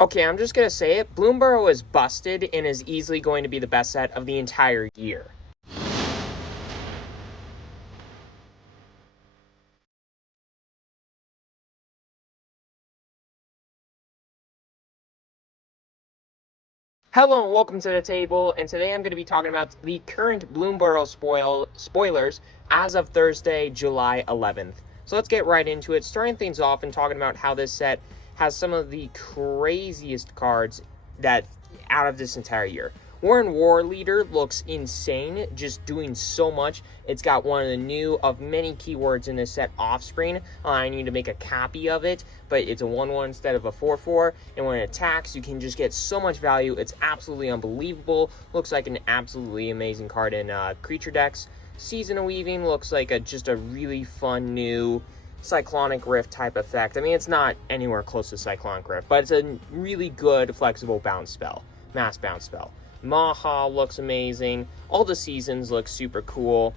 Okay, I'm just going to say it. Bloomburrow is busted and is easily going to be the best set of the entire year. Hello and welcome to the table, and today I'm going to be talking about the current Bloomburrow spoilers as of Thursday, July 11th. So let's get right into it, starting things off and talking about how this set has some of the craziest cards that out of this entire year. Warren War Leader looks insane, just doing so much. It's got one of the new of many keywords in this set, Offspring, allowing you to make a copy of it, but it's a 1/1 instead of a 4/4, and when it attacks, you can just get so much value. It's absolutely unbelievable. Looks like an absolutely amazing card in creature decks. Season of Weaving looks like just a really fun new Cyclonic Rift type effect. I mean, it's not anywhere close to Cyclonic Rift, but it's a really good flexible bounce spell, mass bounce spell. Maha looks amazing. All the seasons look super cool.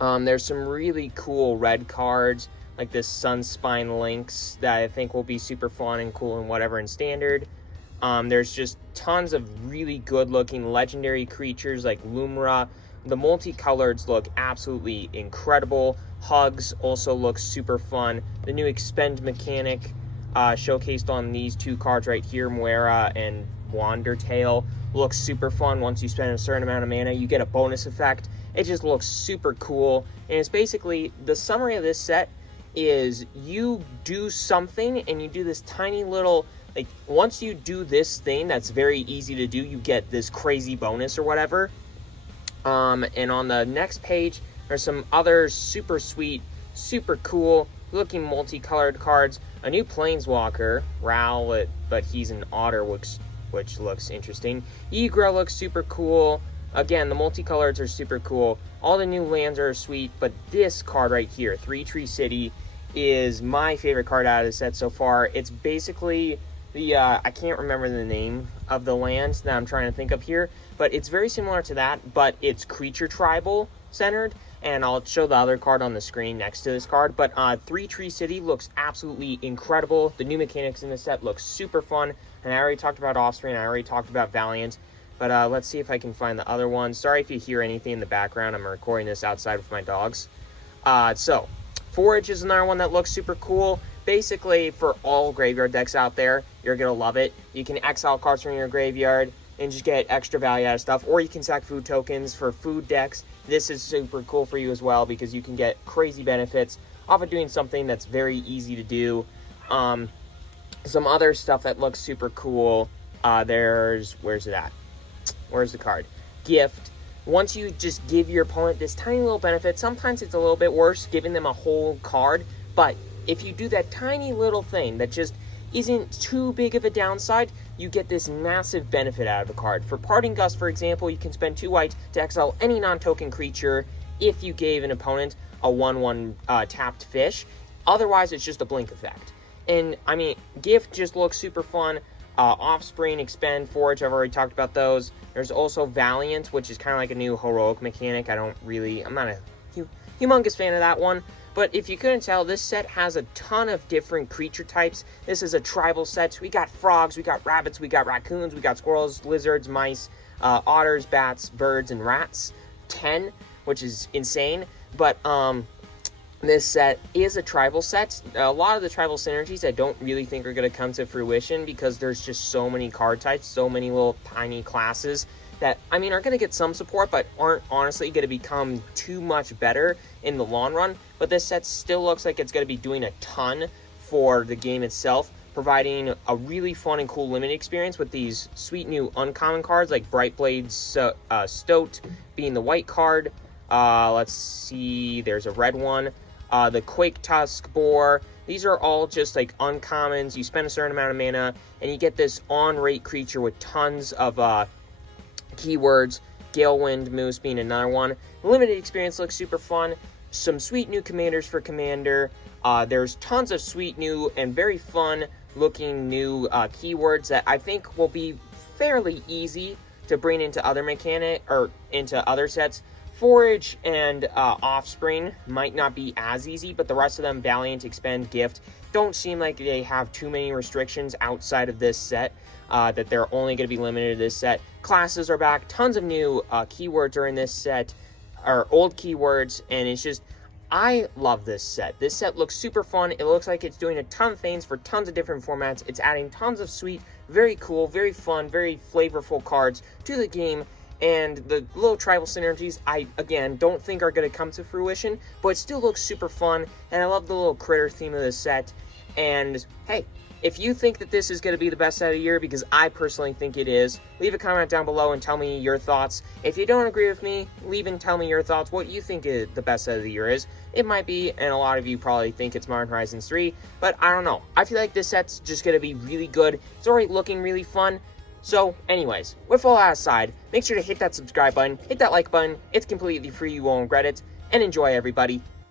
There's some really cool red cards, like this Sunspine Lynx that I think will be super fun and cool and whatever in Standard. There's just tons of really good-looking legendary creatures like Lumra. The multicoloreds look absolutely incredible. Hugs also looks super fun. The new Expend mechanic showcased on these two cards right here, Moira and Wandertail, looks super fun. Once you spend a certain amount of mana, you get a bonus effect. It just looks super cool, and it's basically, the summary of this set is you do something and you do this tiny little, like, once you do this thing that's very easy to do, you get this crazy bonus or whatever. And on the next page, there's some other super sweet, super cool looking multicolored cards. A new Planeswalker, Rowlet, but he's an otter, which looks interesting. Ygra looks super cool. Again, the multicolors are super cool. All the new lands are sweet, but this card right here, 3-Tree City, is my favorite card out of the set so far. It's basically the, I can't remember the name of the land that I'm trying to think of here, but it's very similar to that, but it's creature tribal centered, and I'll show the other card on the screen next to this card. But 3-Tree City looks absolutely incredible. The new mechanics in the set look super fun, and I already talked about Offspring, I already talked about Valiant, but let's see if I can find the other one. Sorry if you hear anything in the background, I'm recording this outside with my dogs. So, Forage is another one that looks super cool. Basically, for all graveyard decks out there, you're going to love it. You can exile cards from your graveyard and just get extra value out of stuff, or you can sack food tokens for food decks. This is super cool for you as well because you can get crazy benefits off of doing something that's very easy to do. Some other stuff that looks super cool, where's it at? Where's the card? Gift. Once you just give your opponent this tiny little benefit, sometimes it's a little bit worse giving them a whole card, but if you do that tiny little thing that just isn't too big of a downside, you get this massive benefit out of the card. For Parting Gust, for example, you can spend 2 white to exile any non-token creature if you gave an opponent a 1/1 tapped fish. Otherwise, it's just a blink effect. And, I mean, Gift just looks super fun. Offspring, Expend, Forage, I've already talked about those. There's also Valiant, which is kind of like a new heroic mechanic. I'm not a humongous fan of that one. But if you couldn't tell, this set has a ton of different creature types. This is a tribal set. We got frogs, we got rabbits, we got raccoons, we got squirrels, lizards, mice, otters, bats, birds, and rats. 10, which is insane. But this set is a tribal set. A lot of the tribal synergies I don't really think are going to come to fruition because there's just so many card types, so many little tiny classes that, I mean, are going to get some support, but aren't honestly going to become too much better in the long run. But this set still looks like it's going to be doing a ton for the game itself, providing a really fun and cool limited experience with these sweet new uncommon cards like Brightblade Stoat being the white card. Let's see, there's a red one. The Quake Tusk Boar. These are all just like uncommons. You spend a certain amount of mana, and you get this on-rate creature with tons of keywords. Galewind Moose being another one. The limited experience looks super fun. Some sweet new commanders for Commander. There's tons of sweet new and very fun looking new keywords that I think will be fairly easy to bring into other into other sets. Forage and Offspring might not be as easy, but the rest of them, Valiant, Expend, Gift, don't seem like they have too many restrictions outside of this set, that they're only going to be limited to this set. Classes are back, tons of new keywords are in this set, or old keywords, and it's just, I love this set. This set looks super fun. It looks like it's doing a ton of things for tons of different formats. It's adding tons of sweet, very cool, very fun, very flavorful cards to the game. And the little tribal synergies, I, again, don't think are going to come to fruition, but it still looks super fun. And I love the little critter theme of this set. And hey, if you think that this is going to be the best set of the year, because I personally think it is, leave a comment down below and tell me your thoughts. If you don't agree with me, leave and tell me your thoughts, what you think the best set of the year is. It might be, and a lot of you probably think it's Modern Horizons 3, but I don't know. I feel like this set's just going to be really good. It's already looking really fun. So, anyways, with all that aside, make sure to hit that subscribe button, hit that like button. It's completely free, you won't regret it. And enjoy, everybody.